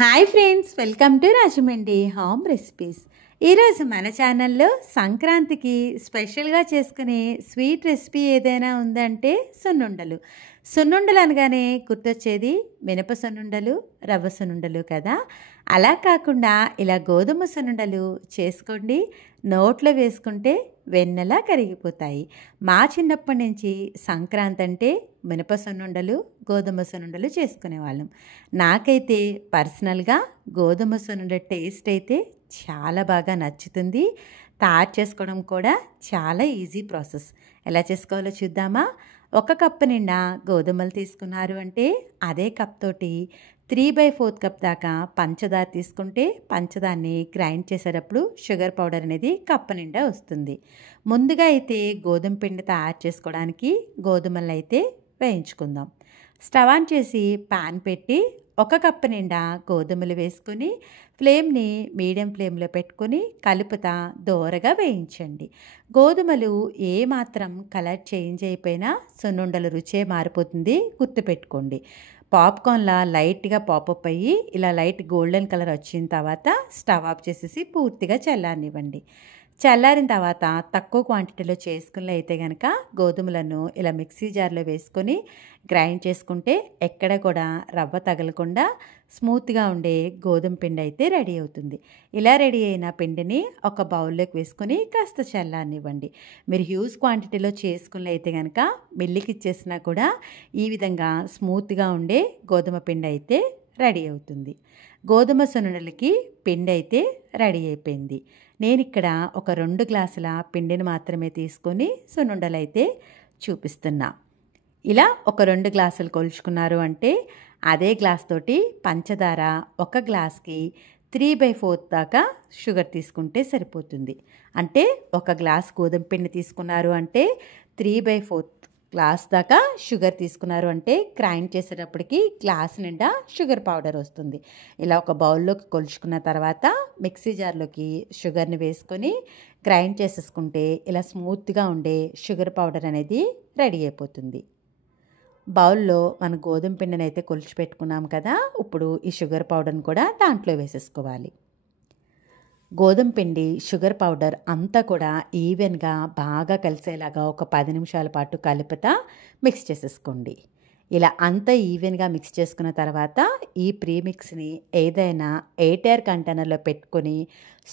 Hi friends, welcome to Rajahmundry home recipes. ఈరోజు మన ఛానల్లో సంక్రాంతికి స్పెషల్గా చేసుకునే స్వీట్ రెసిపీ ఏదైనా ఉందంటే సున్నుండలు. సున్నుండలు అనగానే గుర్తొచ్చేది మినప సున్నుండలు, రవ్వ సున్నుండలు కదా. అలా కాకుండా ఇలా గోధుమ సున్నుండలు చేసుకోండి. నోట్లో వేసుకుంటే వెన్నెలా కరిగిపోతాయి. మా చిన్నప్పటి నుంచి సంక్రాంతి అంటే మినప సున్నుండలు, గోధుమ సున్నుండలు చేసుకునేవాళ్ళం. నాకైతే పర్సనల్గా గోధుమ సున్నుండ టేస్ట్ అయితే చాలా బాగా నచ్చుతుంది. తయారు చేసుకోవడం కూడా చాలా ఈజీ ప్రాసెస్. ఎలా చేసుకోవాలో చూద్దామా? 1 కప్పు నిండా గోధుమలు తీసుకున్నారు అంటే అదే కప్ తోటి 3/4 కప్ దాకా పంచదార తీసుకుంటే పంచదారని గ్రైండ్ చేసేటప్పుడు షుగర్ పౌడర్ అనేది కప్పు నిండా వస్తుంది. ముందుగా అయితే గోధుమ పిండి తయారు చేసుకోవడానికి గోధుమలను అయితే వేయించుకుందాం. స్టవ్ ఆన్ చేసి పాన్ పెట్టి 1 కప్పు నిండా గోధుమలు వేసుకొని ఫ్లేమ్ని మీడియం ఫ్లేమ్లో పెట్టుకొని కలుపుతా దోరగా వేయించండి. గోధుమలు ఏమాత్రం కలర్ చేంజ్ అయిపోయినా సున్నుండల రుచే మారిపోతుంది, గుర్తుపెట్టుకోండి. పాప్కార్న్లా లైట్గా పాపప్ అయ్యి ఇలా లైట్ గోల్డెన్ కలర్ వచ్చిన తర్వాత స్టవ్ ఆఫ్ చేసేసి పూర్తిగా చల్లారనివ్వండి. చల్లారిన తర్వాత తక్కువ క్వాంటిటీలో చేసుకుని అయితే కనుక గోధుమలను ఇలా మిక్సీ జార్లో వేసుకొని గ్రైండ్ చేసుకుంటే ఎక్కడ కూడా రవ్వ తగలకుండా స్మూత్గా ఉండే గోధుమ పిండి అయితే రెడీ అవుతుంది. ఇలా రెడీ అయిన పిండిని ఒక బౌల్లోకి వేసుకొని కాస్త చల్లారనివ్వండి. మీరు హ్యూజ్ క్వాంటిటీలో చేసుకుని అయితే కనుక మిల్లికి ఇచ్చేసినా కూడా ఈ విధంగా స్మూత్గా ఉండే గోధుమ పిండి అయితే రెడీ అవుతుంది. గోధుమ సున్నుండలకి పిండి అయితే రెడీ అయిపోయింది. నేను ఇక్కడ ఒక 2 గ్లాసుల పిండిని మాత్రమే తీసుకొని సున్నుండలు అయితే చూపిస్తున్నా. ఇలా ఒక 2 గ్లాసులు కొలుచుకున్నారు అంటే అదే గ్లాస్ తోటి పంచదార 1 గ్లాస్కి 3/4 దాకా షుగర్ తీసుకుంటే సరిపోతుంది. అంటే 1 గ్లాస్ గోధుమ పిండి తీసుకున్నారు అంటే 3/4 గ్లాస్ దాకా షుగర్ తీసుకున్నారు అంటే గ్రైండ్ చేసేటప్పటికి గ్లాస్ నిండా షుగర్ పౌడర్ వస్తుంది. ఇలా ఒక బౌల్లోకి కొలుచుకున్న తర్వాత మిక్సీ జార్లోకి షుగర్ని వేసుకొని గ్రైండ్ చేసేసుకుంటే ఇలా స్మూత్గా ఉండే షుగర్ పౌడర్ అనేది రెడీ అయిపోతుంది. బౌల్లో మన గోధుమ పిండిని అయితే కొలిచి పెట్టుకున్నాం కదా, ఇప్పుడు ఈ షుగర్ పౌడర్ని కూడా దాంట్లో వేసేసుకోవాలి. గోధుమ పిండి, షుగర్ పౌడర్ అంతా కూడా ఈవెన్గా బాగా కలిసేలాగా ఒక 10 నిమిషాల పాటు కలుపుతా మిక్స్ చేసేసుకోండి. ఇలా అంతా ఈవెన్గా మిక్స్ చేసుకున్న తర్వాత ఈ ప్రీమిక్స్ని ఏదైనా ఎయిర్ కంటైనర్లో పెట్టుకొని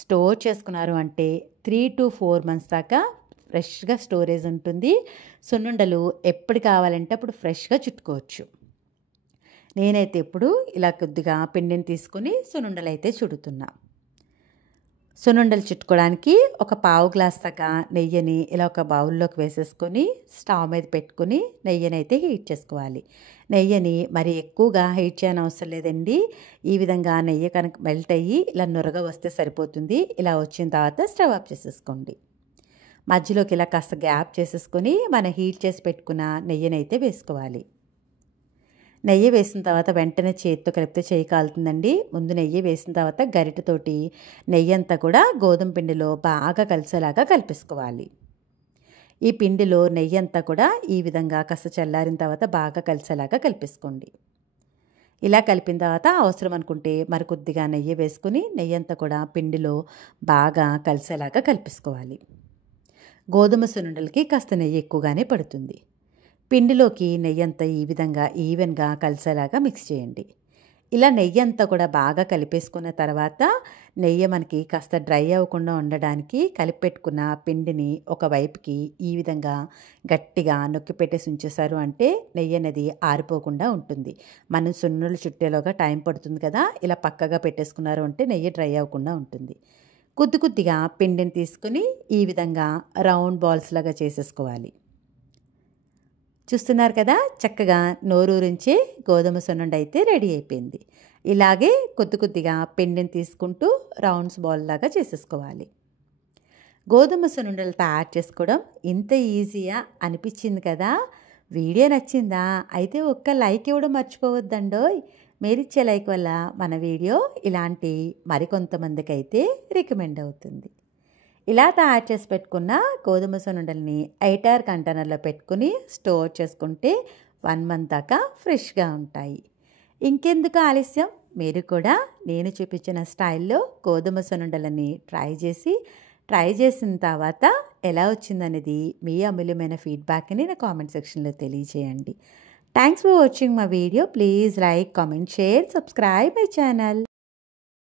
స్టోర్ చేసుకున్నారు అంటే 3 to 4 months దాకా ఫ్రెష్గా స్టోరేజ్ ఉంటుంది. సున్నుండలు ఎప్పుడు కావాలంటే అప్పుడు ఫ్రెష్గా చుట్టుకోవచ్చు. నేనైతే ఇప్పుడు ఇలా కొద్దిగా పిండిని తీసుకుని సున్నుండలు అయితే చుడుతున్నా. సున్నుండలు చుట్టుకోవడానికి ఒక 1/2 గ్లాస్ దాకా నెయ్యిని ఇలా ఒక బౌల్లోకి వేసేసుకొని స్టవ్ మీద పెట్టుకుని నెయ్యిని అయితే హీట్ చేసుకోవాలి. నెయ్యిని మరి ఎక్కువగా హీట్ చేయని అవసరం లేదండి. ఈ విధంగా నెయ్యి కనుక మెల్ట్ అయ్యి ఇలా నురగ వస్తే సరిపోతుంది. ఇలా వచ్చిన తర్వాత స్టవ్ ఆఫ్ చేసేసుకోండి. మధ్యలోకి ఇలా కాస్త గ్యాప్ చేసేసుకొని మనం హీట్ చేసి పెట్టుకున్న నెయ్యిని అయితే వేసుకోవాలి. నెయ్యి వేసిన తర్వాత వెంటనే చేతితో కలిపితే చేయి కాలుతుందండి. ముందు నెయ్యి వేసిన తర్వాత గరిటెతోటి నెయ్యి అంతా కూడా గోధుమ పిండిలో బాగా కలిసేలాగా కలిపేసుకోవాలి. ఈ పిండిలో నెయ్యి అంతా కూడా ఈ విధంగా కాస్త చల్లారిన తర్వాత బాగా కలిసేలాగా కలిపేసుకోండి. ఇలా కలిపిన తర్వాత అవసరం అనుకుంటే మరి కొద్దిగా నెయ్యి వేసుకుని నెయ్యి అంతా కూడా పిండిలో బాగా కలిసేలాగా కలిపేసుకోవాలి. గోధుమ సున్నుండలకి కాస్త నెయ్యి ఎక్కువగానే పడుతుంది. పిండిలోకి నెయ్యి అంతా ఈ విధంగా ఈవెన్గా కలిసేలాగా మిక్స్ చేయండి. ఇలా నెయ్యి అంతా కూడా బాగా కలిపేసుకున్న తర్వాత నెయ్యి మనకి కాస్త డ్రై అవ్వకుండా ఉండడానికి కలిపెట్టుకున్న పిండిని ఒక వైపుకి ఈ విధంగా గట్టిగా నొక్కి పెట్టేసి ఉంచేశారు అంటే నెయ్యి అనేది ఆరిపోకుండా ఉంటుంది. మనం సున్నుండలు చుట్టేలోగా టైం పడుతుంది కదా, ఇలా పక్కగా పెట్టేసుకున్నారు అంటే నెయ్యి డ్రై అవ్వకుండా ఉంటుంది. కొద్ది కొద్దిగా పిండిని తీసుకుని ఈ విధంగా రౌండ్ బాల్స్ లాగా చేసేసుకోవాలి. చూస్తున్నారు కదా, చక్కగా నోరూరించే గోధుమ సున్నుండ అయితే రెడీ అయిపోయింది. ఇలాగే కొద్ది కొద్దిగా పిండిని తీసుకుంటూ రౌండ్స్ బాల్ లాగా చేసేసుకోవాలి. గోధుమ సున్నుండలు తయారు చేసుకోవడం ఇంత ఈజీయా అనిపించింది కదా. వీడియో నచ్చిందా? అయితే ఒక్క లైక్ ఇవ్వడం మర్చిపోవద్దండోయ్. మీరిచ్చే లైక్ వల్ల మన వీడియో ఇలాంటి మరికొంతమందికి అయితే రికమెండ్ అవుతుంది. ఇలా తయారు చేసి పెట్టుకున్న గోధుమ సున్నుండల్ని ఎయిర్ కంటైనర్లో పెట్టుకుని స్టోర్ చేసుకుంటే 1 month దాకా ఫ్రెష్గా ఉంటాయి. ఇంకెందుకు ఆలస్యం, మీరు కూడా నేను చూపించిన స్టైల్లో గోధుమ సున్నుండలని ట్రై చేసిన తర్వాత ఎలా వచ్చిందనేది మీ అమూల్యమైన ఫీడ్బ్యాక్ని నా కామెంట్ సెక్షన్లో తెలియజేయండి. Thanks for watching my video. Please like, comment, share, subscribe my channel.